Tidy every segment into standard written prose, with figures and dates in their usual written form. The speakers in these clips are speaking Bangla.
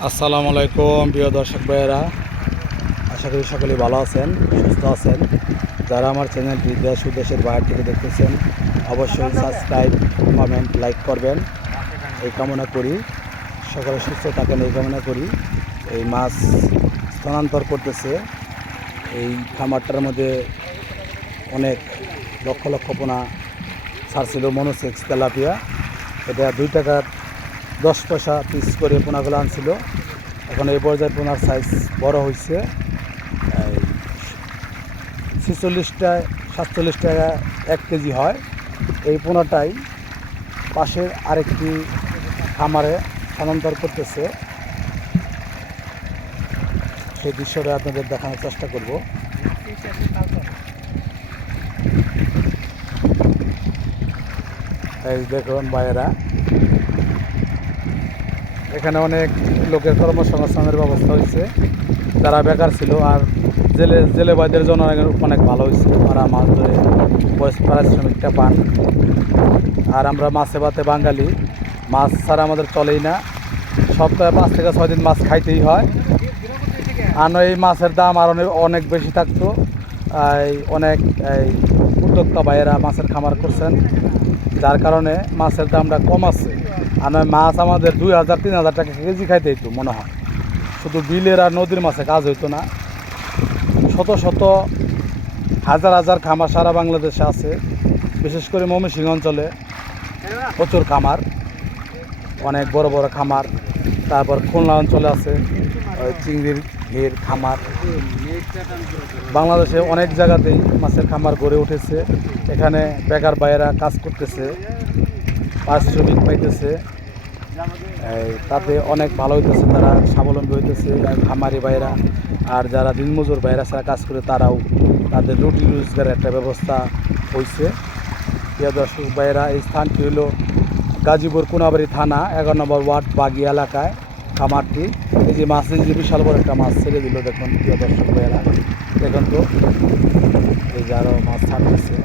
আসসালামু আলাইকুম প্রিয় দর্শক ভাইয়েরা, আশা করি সকলেই ভালো আছেন, সুস্থ আছেন। যারা আমার চ্যানেলটি দেশ ও দেশের বাইরে থেকে দেখতেছেন অবশ্যই সাবস্ক্রাইব, কমেন্ট, লাইক করবেন এই কামনা করি। সকলে সুস্থ থাকেন এই কামনা করি। এই মাছ স্থানান্তর করতেছে এই খামারটার মধ্যে অনেক লক্ষ লক্ষ পোনা ছাড়ছিল মনোসেক্স তেলাপিয়া। এটা 2 টাকা 10 পয়সা পিস করে পোনাগুলো আনছিল। এখন এই পর্যায়ে পোনার সাইজ বড় হয়েছে, 46টায় 47 টাকা 1 কেজি হয়। এই পোনাটাই পাশের আরেকটি খামারে স্থানান্তর করতেছে। সেই দৃশ্যটা আপনাদের দেখানোর চেষ্টা করব। এই দেখুন ভাইয়েরা, এখানে অনেক লোকের কর্মসংস্থানের ব্যবস্থা হয়েছে। যারা বেকার ছিল আর জেলে ভাইদের জন্য অনেক ভালো হয়েছে। তারা মাছ ধরে পারিশ্রমিকটা পান। আর আমরা মাছে ভাতে বাঙালি, মাছ ছাড়া আমাদের চলেই না। সপ্তাহে 5 থেকে 6 দিন মাছ খাইতেই হয়। আর এই মাছের দাম আর অনেক বেশি থাকতো। অনেক উদ্যোক্তা ভাইয়েরা মাছের খামার করছেন, যার কারণে মাছের দামটা কম আছে। আর মাছ আমাদের 2000-3000 টাকা কেজি খাইতে হইতো মনে হয়। শুধু বিলের আর নদীর মাছে কাজ হইতো না। শত শত হাজার হাজার খামার সারা বাংলাদেশে আছে। বিশেষ করে ময়মনসিংহ অঞ্চলে প্রচুর খামার, অনেক বড় বড় খামার। তারপর খুলনা অঞ্চলে আছে চিংড়ির ঘের খামার। বাংলাদেশে অনেক জায়গাতেই মাছের খামার গড়ে উঠেছে। এখানে বেকার ভাইয়েরা কাজ করতেছে, পারিশ্রমিক পাইতেছে, তাতে অনেক ভালো হইতেছে, তারা স্বাবলম্বী হইতেছে খামারি ভাইয়েরা। আর যারা দিনমজুর ভাইয়েরা ছাড়া কাজ করে তারাও তাদের রুটি রোজগারের একটা ব্যবস্থা হয়েছে। প্রিয় দর্শক ভাইয়েরা, এই স্থানটি হলো গাজীপুর কোনাবাড়ি থানা 11 নম্বর ওয়ার্ড বাগি এলাকায় খামারটি। এই যে মাছ, যে বিশাল বড় একটা মাছ ছেড়ে দিল, দেখুন প্রিয় দর্শক ভাইয়েরা, দেখুন তো এই যে আরও মাছ ছাড়তেছে।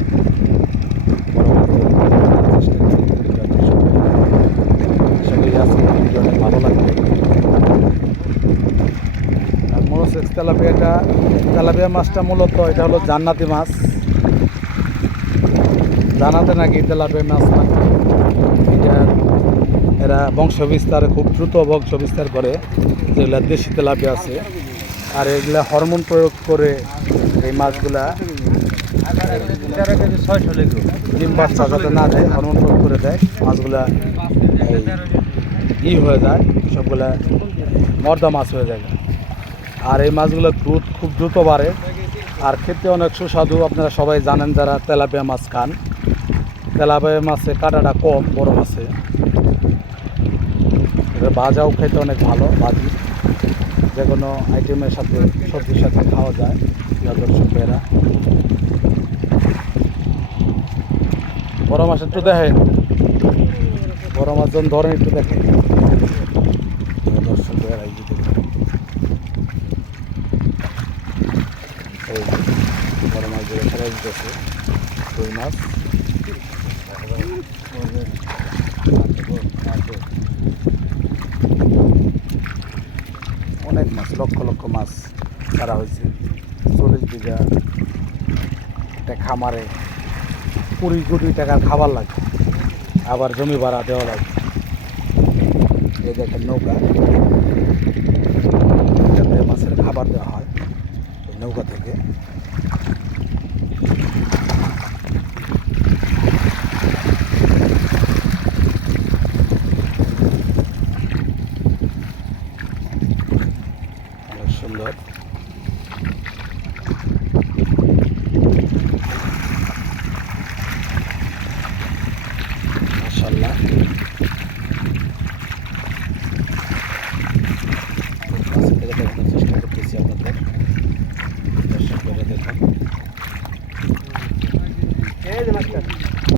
অনেক ভালো লাগবে। আর মনোসেক্স তেলাপিয়া মাছটা মূলত এটা হলো জান্নাতি মাছ। জানাতে নাকি তেলাপিয়া মাছ নাকি এরা বংশবিস্তার খুব দ্রুত বংশবিস্তার করে, যেগুলা দেশি তেলাপিয়া আছে। আর এগুলা হরমোন প্রয়োগ করে এই মাছগুলা ডিম বাচ্চা যাতে না দেয়, হরমোন প্রয়োগ করে দেয়। মাছগুলা হয়ে যায়, সবগুলা মর্দা মাছ হয়ে যায়। আর এই মাছগুলো গ্রোথ খুব দ্রুত বাড়ে আর খেতে অনেক সুস্বাদু। আপনারা সবাই জানেন যারা তেলাপিয়া মাছ খান, তেলাপিয়া মাছে কাঁটাটা কম বড় মাছে। এটা ভাজাও খেতে অনেক ভালো, ভাজি যে কোনো আইটেমের সাথে সবজির সাথে খাওয়া যায়। দর্শক ভাইয়েরা, বড় মাছ একটু দেখেন, বড় মাছ যখন ধরেন একটু দেখেন দর্শক ভাইয়েরা। এই বড় মাছ ধরে ফেলে দিতেছে, রুই মাছ। অনেক মাছ, লক্ষ লক্ষ মাছ ছাড়া হয়েছে। 40 বিঘা একটা খামারে 20 কোটি টাকার খাবার লাগে, আবার জমি ভাড়া দেওয়া লাগে। এই দেখেন নৌকা, যাতে মাছের খাবার দেওয়া হয় নৌকা থেকে।